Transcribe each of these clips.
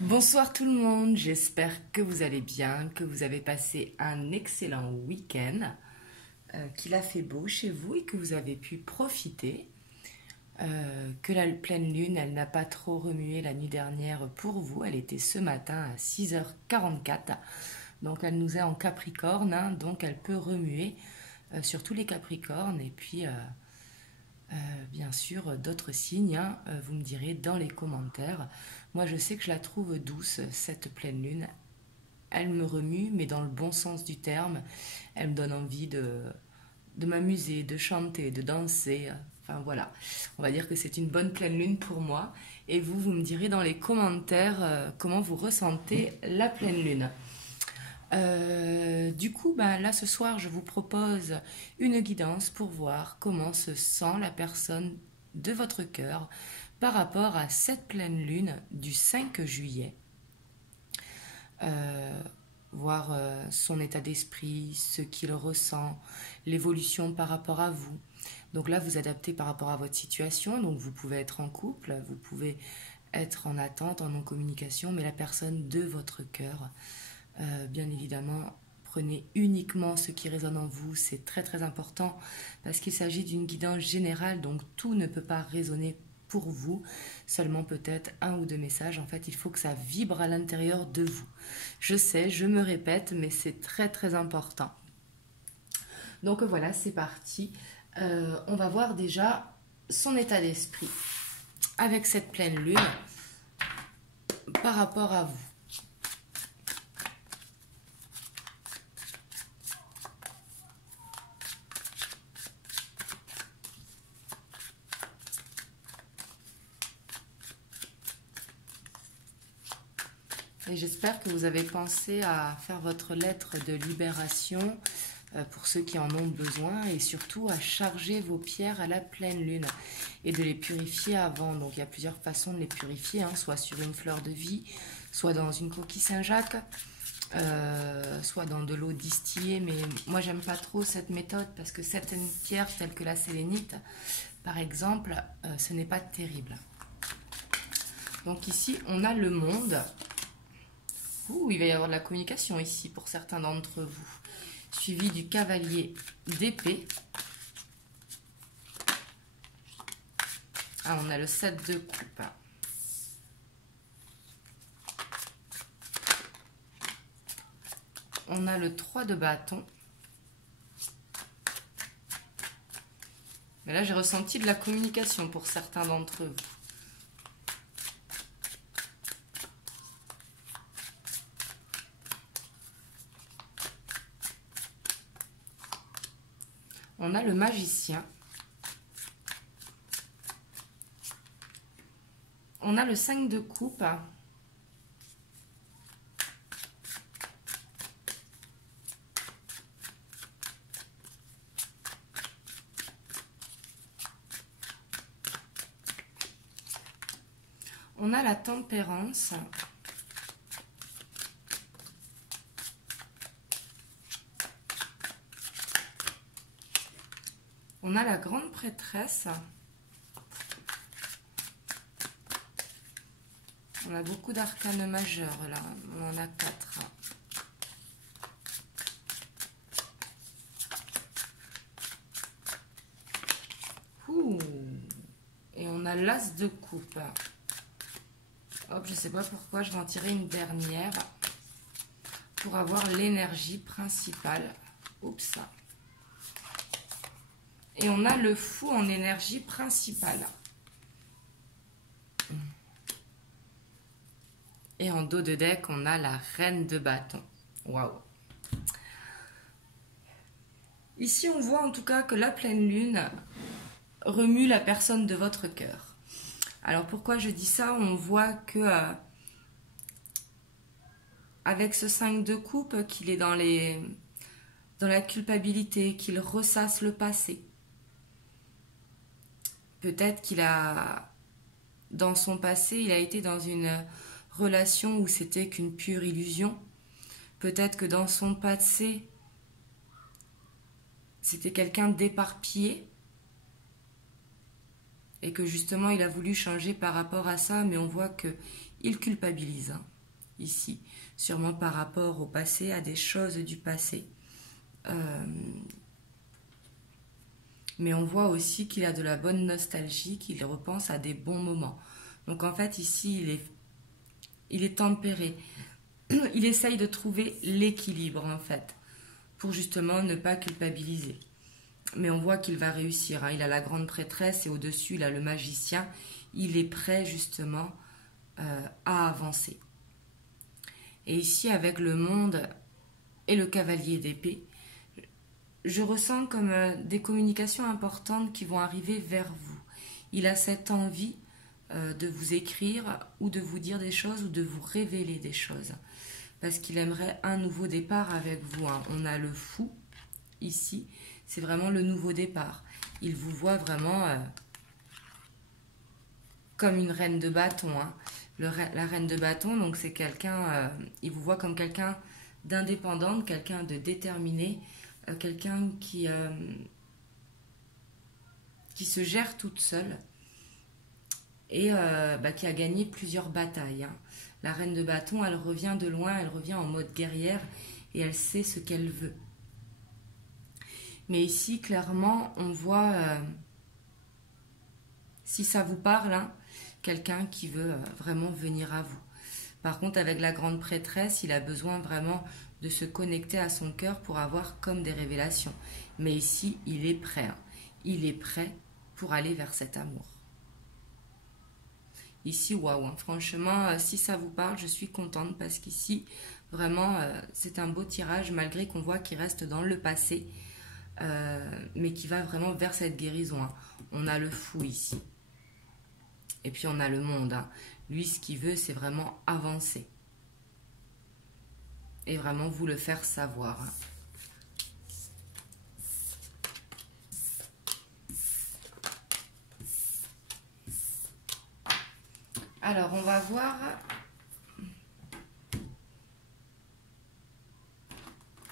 Bonsoir tout le monde, j'espère que vous allez bien, que vous avez passé un excellent week-end, qu'il a fait beau chez vous et que vous avez pu profiter, que la pleine lune, elle n'a pas trop remué la nuit dernière pour vous, elle était ce matin à 6h44, donc elle nous est en Capricorne, hein, donc elle peut remuer sur tous les Capricornes et puis bien sûr d'autres signes, hein, vous me direz dans les commentaires. Moi je sais que je la trouve douce, cette pleine lune. Elle me remue, mais dans le bon sens du terme. Elle me donne envie de m'amuser, de chanter, de danser. Enfin voilà, on va dire que c'est une bonne pleine lune pour moi. Et vous, vous me direz dans les commentaires comment vous ressentez la pleine lune. Du coup, ben, là ce soir, je vous propose une guidance pour voir comment se sent la personne de votre cœur par rapport à cette pleine lune du 5 juillet. Euh, Voir son état d'esprit, ce qu'il ressent, l'évolution par rapport à vous. Donc là, vous adaptez par rapport à votre situation. Donc vous pouvez être en couple, vous pouvez être en attente, en non-communication, mais la personne de votre cœur, bien évidemment, prenez uniquement ce qui résonne en vous. C'est très très important parce qu'il s'agit d'une guidance générale, donc tout ne peut pas résonner pour vous, seulement peut-être un ou deux messages. En fait, il faut que ça vibre à l'intérieur de vous. Je sais, je me répète, mais c'est très très important. Donc voilà, c'est parti. On va voir déjà son état d'esprit avec cette pleine lune par rapport à vous. Et j'espère que vous avez pensé à faire votre lettre de libération pour ceux qui en ont besoin et surtout à charger vos pierres à la pleine lune et de les purifier avant. Donc il y a plusieurs façons de les purifier, hein, soit sur une fleur de vie, soit dans une coquille Saint-Jacques, soit dans de l'eau distillée. Mais moi j'aime pas trop cette méthode parce que certaines pierres telles que la sélénite, par exemple, ce n'est pas terrible. Donc ici on a le monde. Ouh, il va y avoir de la communication ici pour certains d'entre vous. Suivi du cavalier d'épée. Ah, on a le 7 de coupe. On a le 3 de bâton. Mais là, j'ai ressenti de la communication pour certains d'entre vous. On a le magicien. On a le 5 de coupe. On a la tempérance. On a la grande prêtresse. On a beaucoup d'arcanes majeurs là. On en a 4. Ouh. Et on a l'as de coupe. Hop, je ne sais pas pourquoi je vais en tirer une dernière pour avoir l'énergie principale. Oups. Et on a le fou en énergie principale. Et en dos de deck, on a la reine de bâton. Waouh! Ici, on voit en tout cas que la pleine lune remue la personne de votre cœur. Alors pourquoi je dis ça? On voit que avec ce 5 de coupe, qu'il est dans la culpabilité, qu'il ressasse le passé. Peut-être qu'il a, dans son passé, il a été dans une relation où c'était qu'une pure illusion. Peut-être que dans son passé, c'était quelqu'un d'éparpillé et que justement il a voulu changer par rapport à ça, mais on voit que Il culpabilise, hein, ici, sûrement par rapport au passé, à des choses du passé. Mais on voit aussi qu'il a de la bonne nostalgie, qu'il repense à des bons moments. Donc en fait, ici, il est tempéré. Il essaye de trouver l'équilibre, en fait, pour justement ne pas culpabiliser. Mais on voit qu'il va réussir, hein. Il a la grande prêtresse et au-dessus, il a le magicien. Il est prêt, justement, à avancer. Et ici, avec le monde et le cavalier d'épée, je ressens comme des communications importantes qui vont arriver vers vous. Il a cette envie de vous écrire ou de vous dire des choses ou de vous révéler des choses. Parce qu'il aimerait un nouveau départ avec vous, hein. On a le fou ici, c'est vraiment le nouveau départ. Il vous voit vraiment comme une reine de bâton, hein. La reine de bâton, donc c'est quelqu'un, il vous voit comme quelqu'un d'indépendante, quelqu'un de déterminé, quelqu'un qui se gère toute seule et qui a gagné plusieurs batailles, hein. La reine de bâton, elle revient de loin, elle revient en mode guerrière et elle sait ce qu'elle veut. Mais ici, clairement, on voit, si ça vous parle, hein, quelqu'un qui veut vraiment venir à vous. Par contre, avec la grande prêtresse, il a besoin vraiment de se connecter à son cœur pour avoir comme des révélations. Mais ici, il est prêt, hein. Il est prêt pour aller vers cet amour. Ici, waouh, hein, franchement, si ça vous parle, je suis contente parce qu'ici, vraiment, c'est un beau tirage malgré qu'on voit qu'il reste dans le passé, mais qui va vraiment vers cette guérison, hein. On a le fou ici. Et puis on a le monde, hein. Lui, ce qu'il veut, c'est vraiment avancer. Et vraiment vous le faire savoir, hein. Alors, on va voir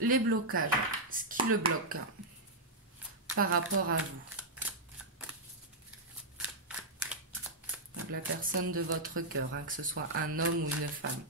les blocages, ce qui le bloque, hein, par rapport à vous. Donc, la personne de votre cœur, hein, que ce soit un homme ou une femme.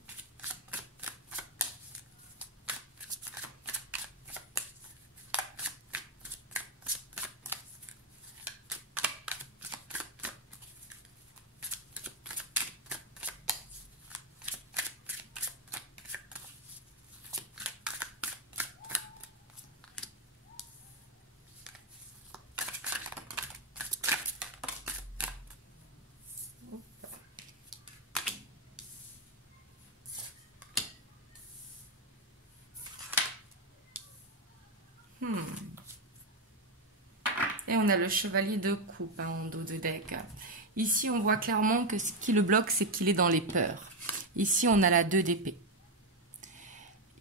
Et on a le chevalier de coupe, hein, en dos de deck. Ici, on voit clairement que ce qui le bloque, c'est qu'il est dans les peurs. Ici, on a la 2 d'épée.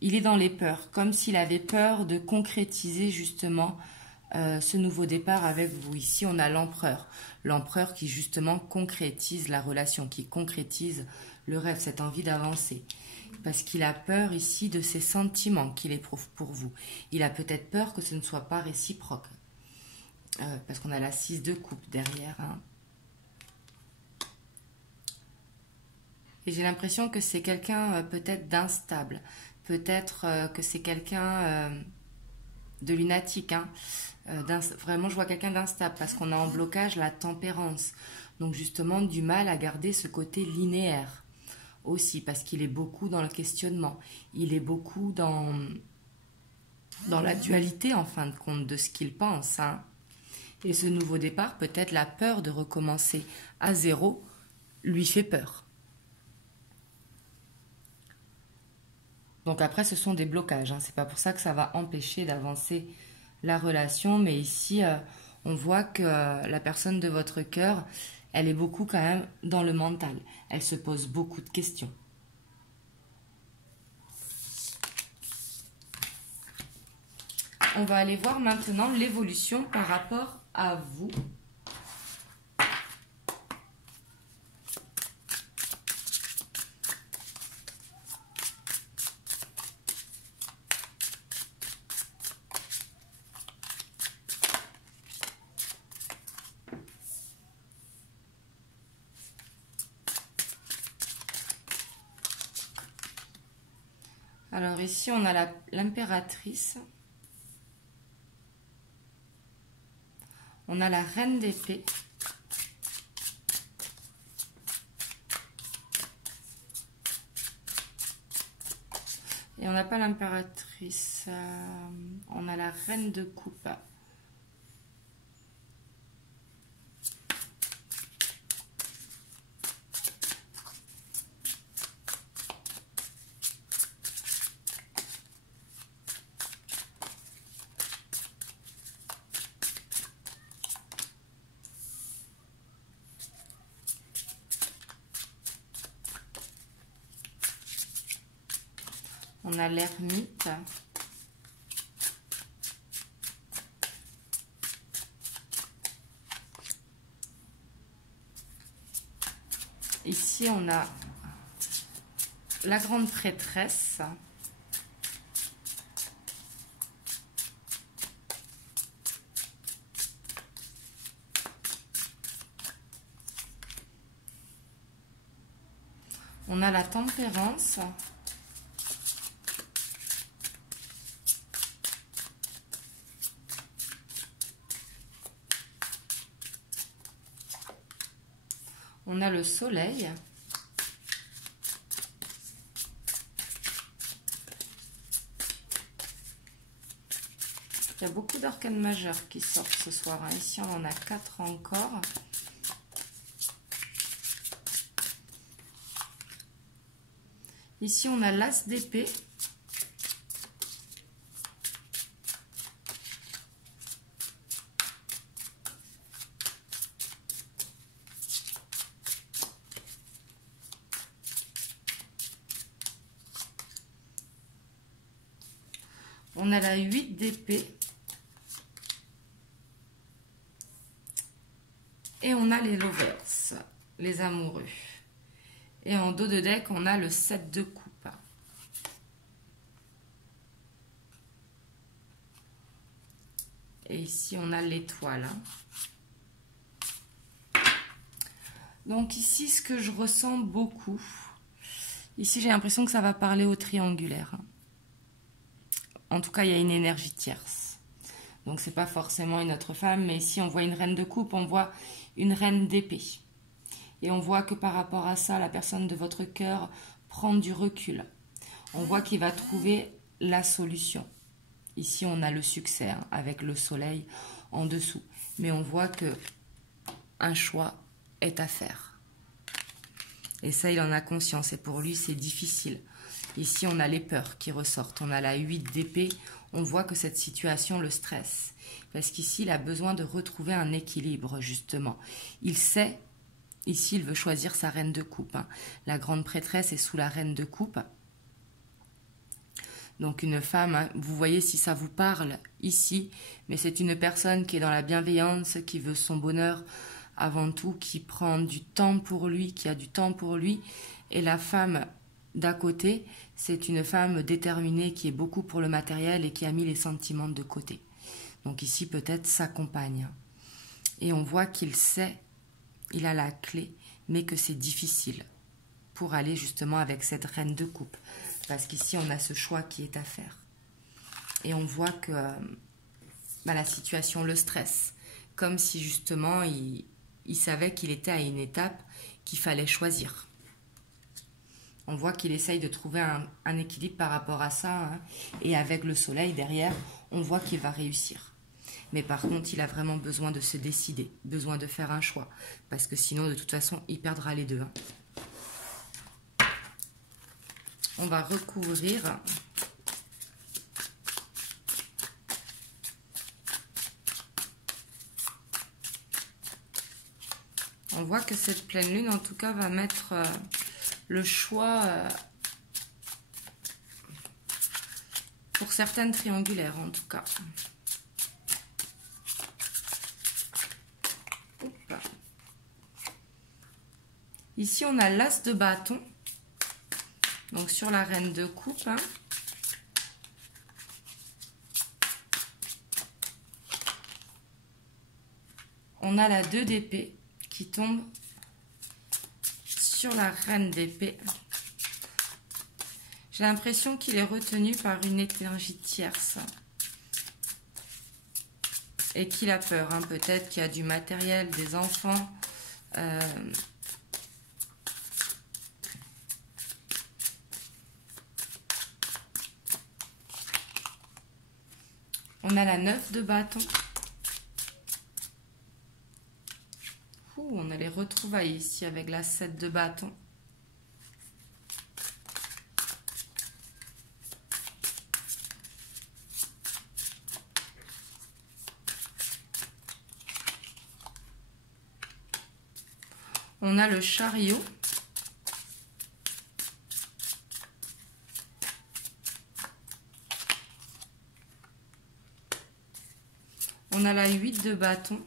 Il est dans les peurs, comme s'il avait peur de concrétiser justement ce nouveau départ avec vous. Ici, on a l'empereur. L'empereur qui justement concrétise la relation, qui concrétise le rêve, cette envie d'avancer. Parce qu'il a peur ici de ses sentiments qu'il éprouve pour vous. Il a peut-être peur que ce ne soit pas réciproque. Parce qu'on a la 6 de coupe derrière, hein. Et j'ai l'impression que c'est quelqu'un peut-être d'instable. Peut-être que c'est quelqu'un de lunatique, hein. Vraiment, je vois quelqu'un d'instable parce qu'on a en blocage la tempérance. Donc justement, du mal à garder ce côté linéaire aussi, parce qu'il est beaucoup dans le questionnement. Il est beaucoup dans la dualité, en fin de compte, de ce qu'il pense, hein. Et ce nouveau départ, peut-être la peur de recommencer à zéro, lui fait peur. Donc après, ce sont des blocages, hein. C'est pas pour ça que ça va empêcher d'avancer la relation. Mais ici, on voit que la personne de votre cœur, elle est beaucoup quand même dans le mental. Elle se pose beaucoup de questions. On va aller voir maintenant l'évolution par rapport à vous. Alors ici, on a l'impératrice. On a la reine d'épée. Et on n'a pas l'impératrice. On a la reine de coupe. On a l'ermite. Ici, on a la grande prêtresse. On a la tempérance. On a le soleil. Il y a beaucoup d'arcanes majeures qui sortent ce soir. Ici, on en a 4 encore. Ici, on a l'as d'épée. On a la 8 d'épée. Et on a les lovers, les amoureux. Et en dos de deck, on a le 7 de coupe. Et ici, on a l'étoile. Donc ici, ce que je ressens beaucoup, ici, j'ai l'impression que ça va parler au triangulaire. En tout cas, il y a une énergie tierce. Donc, c'est pas forcément une autre femme, mais ici, on voit une reine de coupe, on voit une reine d'épée. Et on voit que par rapport à ça, la personne de votre cœur prend du recul. On voit qu'il va trouver la solution. Ici, on a le succès, hein, avec le soleil en dessous. Mais on voit que un choix est à faire. Et ça, il en a conscience. Et pour lui, c'est difficile. Ici, on a les peurs qui ressortent. On a la 8 d'épée. On voit que cette situation le stresse. Parce qu'ici, il a besoin de retrouver un équilibre, justement. Il sait, ici, il veut choisir sa reine de coupe. Hein. La grande prêtresse est sous la reine de coupe. Donc, une femme, hein, vous voyez si ça vous parle ici. Mais c'est une personne qui est dans la bienveillance, qui veut son bonheur avant tout, qui prend du temps pour lui, qui a du temps pour lui. Et la femme d'à côté, c'est une femme déterminée qui est beaucoup pour le matériel et qui a mis les sentiments de côté. Donc ici, peut-être sa compagne. Et on voit qu'il sait, il a la clé, mais que c'est difficile pour aller justement avec cette reine de coupe. Parce qu'ici, on a ce choix qui est à faire. Et on voit que la situation le stresse. Comme si justement, il savait qu'il était à une étape qu'il fallait choisir. On voit qu'il essaye de trouver un équilibre par rapport à ça. Hein. Et avec le soleil derrière, on voit qu'il va réussir. Mais par contre, il a vraiment besoin de se décider, besoin de faire un choix. Parce que sinon, de toute façon, il perdra les deux. Hein. On va recouvrir. On voit que cette pleine lune, en tout cas, va mettre le choix pour certaines triangulaires, en tout cas. Hop. Ici, on a l'as de bâton. Donc, sur la reine de coupe. Hein. On a la 2 d'épée qui tombe sur la reine d'épée. J'ai l'impression qu'il est retenu par une énergie tierce. Et qu'il a peur, hein. Peut-être qu'il y a du matériel, des enfants. On a la 9 de bâton. On a les retrouvailles ici avec la 7 de bâton. On a le chariot. On a la 8 de bâton.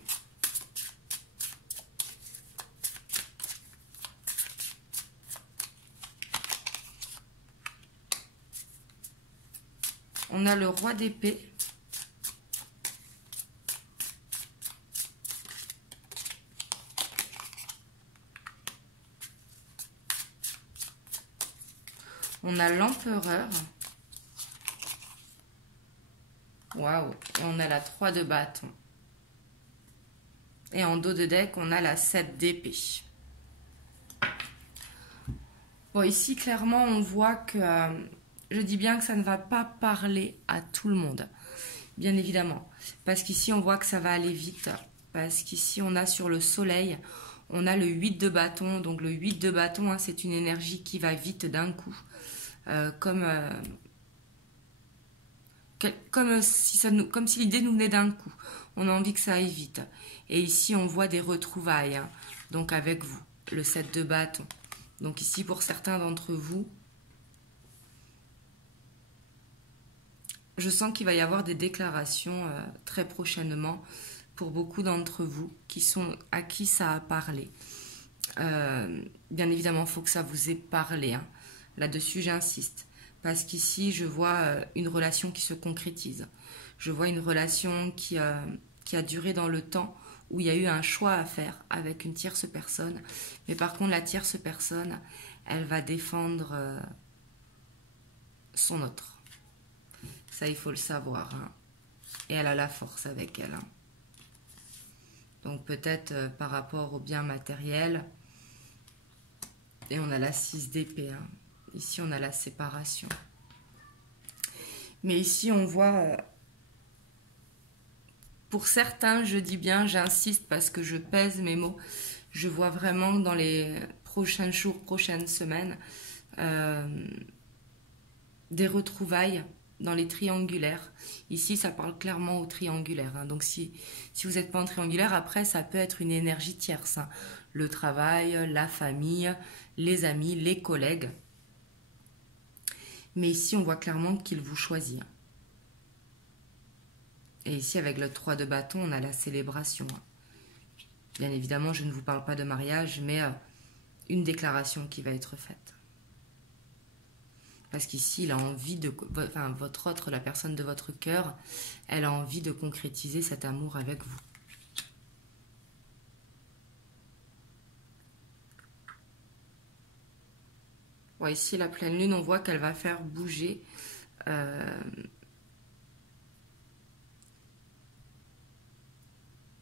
On a le roi d'épée. On a l'empereur. Waouh! Et on a la 3 de bâton. Et en dos de deck, on a la 7 d'épée. Bon, ici, clairement, on voit que... je dis bien que ça ne va pas parler à tout le monde. Bien évidemment. Parce qu'ici, on voit que ça va aller vite. Parce qu'ici, on a sur le soleil, on a le 8 de bâton. Donc, le 8 de bâton, hein, c'est une énergie qui va vite d'un coup. Comme si l'idée nous venait d'un coup. On a envie que ça aille vite. Et ici, on voit des retrouvailles. Hein, donc, avec vous, le 7 de bâton. Donc, ici, pour certains d'entre vous, je sens qu'il va y avoir des déclarations très prochainement pour beaucoup d'entre vous à qui ça a parlé. Bien évidemment, il faut que ça vous ait parlé. Hein. Là-dessus, j'insiste. Parce qu'ici, je vois une relation qui se concrétise. Je vois une relation qui a duré dans le temps, où il y a eu un choix à faire avec une tierce personne. Mais par contre, la tierce personne, elle va défendre son autre. Ça, il faut le savoir. Hein. Et elle a la force avec elle. Hein. Donc peut-être par rapport au bien matériel. Et on a la 6 d'épée. Hein. Ici, on a la séparation. Mais ici, on voit... pour certains, je dis bien, j'insiste parce que je pèse mes mots. Je vois vraiment dans les prochains jours, prochaines semaines, des retrouvailles dans les triangulaires. Ici, ça parle clairement au triangulaire. Hein. Donc, si vous n'êtes pas en triangulaire, après, ça peut être une énergie tierce. Hein. Le travail, la famille, les amis, les collègues. Mais ici, on voit clairement qu'il vous choisit. Et ici, avec le 3 de bâton, on a la célébration. Bien évidemment, je ne vous parle pas de mariage, mais une déclaration qui va être faite. Parce qu'ici, il a envie de... Enfin, votre autre, la personne de votre cœur, elle a envie de concrétiser cet amour avec vous. Ouais, ici, la pleine lune, on voit qu'elle va faire bouger...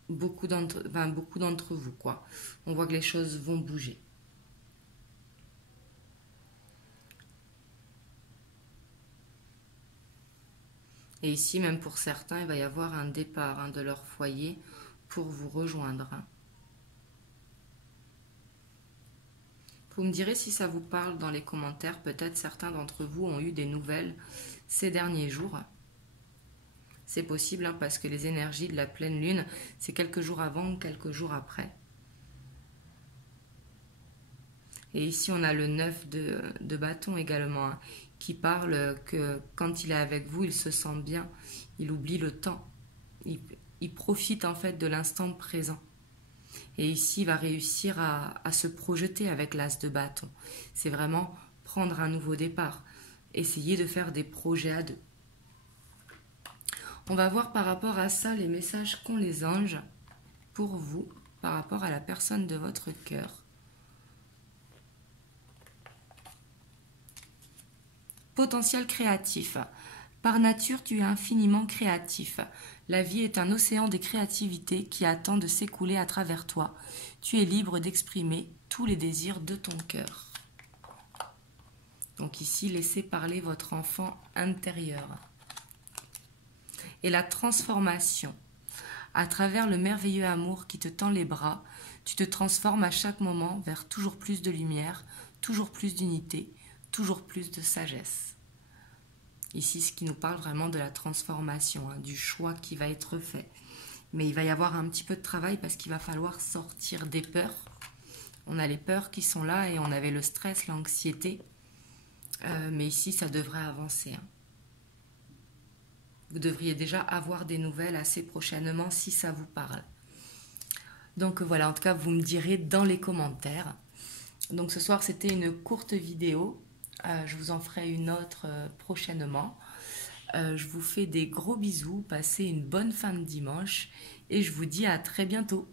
beaucoup d'entre vous, quoi. On voit que les choses vont bouger. Et ici, même pour certains, il va y avoir un départ de leur foyer pour vous rejoindre. Vous me direz si ça vous parle dans les commentaires. Peut-être certains d'entre vous ont eu des nouvelles ces derniers jours. C'est possible parce que les énergies de la pleine lune, c'est quelques jours avant ou quelques jours après. Et ici, on a le 9 de bâton également, qui parle que quand il est avec vous, il se sent bien, il oublie le temps, il profite en fait de l'instant présent. Et ici, il va réussir à se projeter avec l'as de bâton. C'est vraiment prendre un nouveau départ, essayer de faire des projets à deux. On va voir par rapport à ça les messages qu'ont les anges pour vous, par rapport à la personne de votre cœur. Potentiel créatif. Par nature, tu es infiniment créatif. La vie est un océan de créativité qui attend de s'écouler à travers toi. Tu es libre d'exprimer tous les désirs de ton cœur. Donc ici, laissez parler votre enfant intérieur. Et la transformation. À travers le merveilleux amour qui te tend les bras, tu te transformes à chaque moment vers toujours plus de lumière, toujours plus d'unité, toujours plus de sagesse. Ici, ce qui nous parle vraiment de la transformation, du choix qui va être fait. Mais il va y avoir un petit peu de travail parce qu'il va falloir sortir des peurs. On a les peurs qui sont là et on avait le stress, l'anxiété. Mais ici, ça devrait avancer. Vous devriez déjà avoir des nouvelles assez prochainement si ça vous parle. Donc voilà, en tout cas, vous me direz dans les commentaires. Donc ce soir, c'était une courte vidéo. Je vous en ferai une autre prochainement. Je vous fais des gros bisous. Passez une bonne fin de dimanche. Et je vous dis à très bientôt.